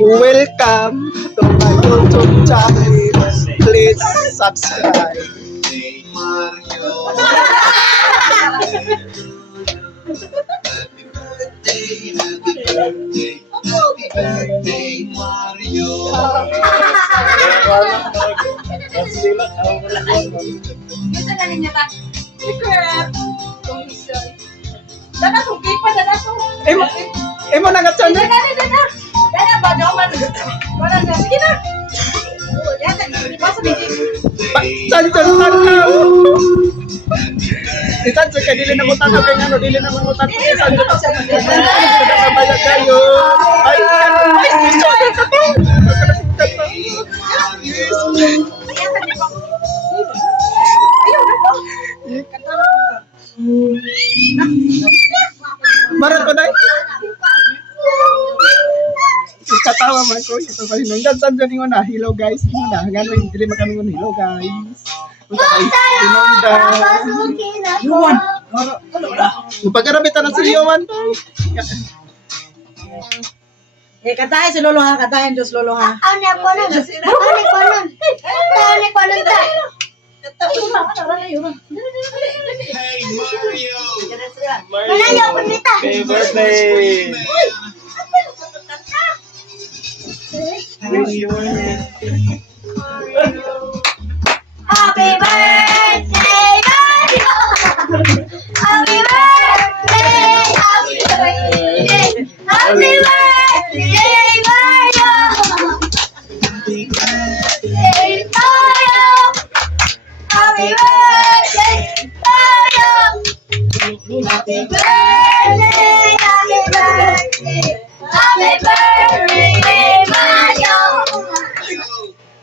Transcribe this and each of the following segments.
Welcome to my YouTube channel. Please subscribe. Happy birthday, Mario. Gusto na ninyo ta? Secret! Kung isa. Dada, tugig pa, dada to. Emo na nga channel. Dada. Dada ba, Joman? Wala na. Sige na. Yan, basta bigay. Chan. Si Sancho kay dili na mo tanong kay ano, dili na mo tanong si Sancho. Sabaya kayo. Ay, Sancho ka to. Maratonay. Katawa man ko ito pa hinungdan Sancho ningon na. Hello guys, ningon na. Ganoy dili makamingon hello guys. Yuan. Pagkarabitan na si Yowan. Katayin si Lolo ha, katayin Diyos Lolo ha. Ano ko nun? Hey, Mario. Malayo ko nita. Happy birthday! Happy birthday, Mario! Happy birthday! Happy birthday! Happy birthday, Mario! Happy birthday, Mario! Happy birthday, Mario! Happy birthday, happy birthday, happy birthday, Mario!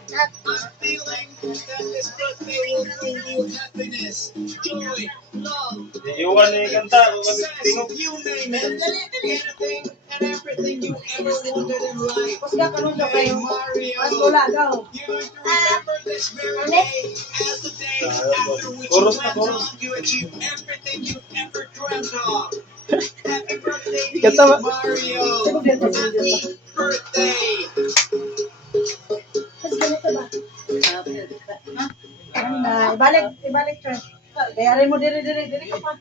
I'm feeling that this birthday will bring you happiness, joy, love. Iwan na yung kanta. Tingog. You name it. Anything and everything you ever wanted in life. Kusga kanong daw Hey, kayo. Mario. Mas wala daw. You're going to remember this very day as the day after which you went on, you achieved everything you ever dreamt of. Happy birthday to you, Katawa. Mario. Happy birthday. Ibalik siya. Bayarin mo diri ka pa.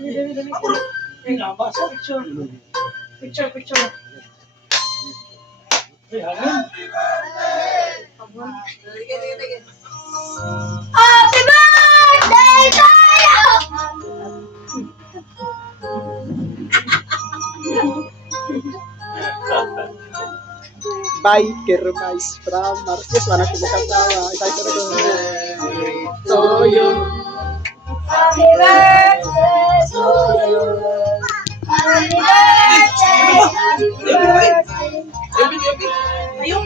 Diri ka. Picture. Happy birthday, Mario! Biker Mice from Marquez. Mana ko makatawa. Isay ko na ko. Toyo. Happy birthday to you. Happy birthday, happy birthday. Ayun,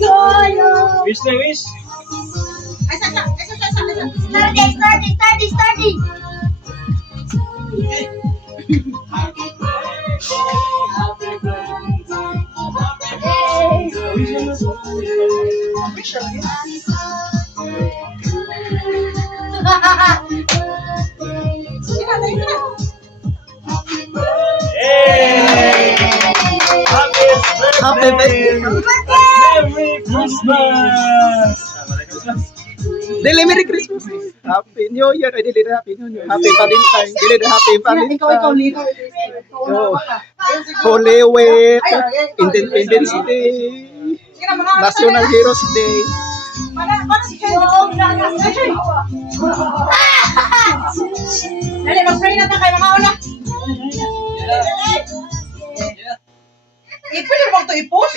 To you. Wish na wish. Ay, sa. Starting. Hey! Happy birthday. Merry Christmas! Dili Merry Christmas. Happy New Year. Ay, dili na Happy New Year. Happy Valentine. Dili na Happy Ikaw, Valentine. Lino. Yo. Holy Week. Independence Day. National Heroes Day. Dali, mag-pray na tayo mga una. Pwede bang ito i-post?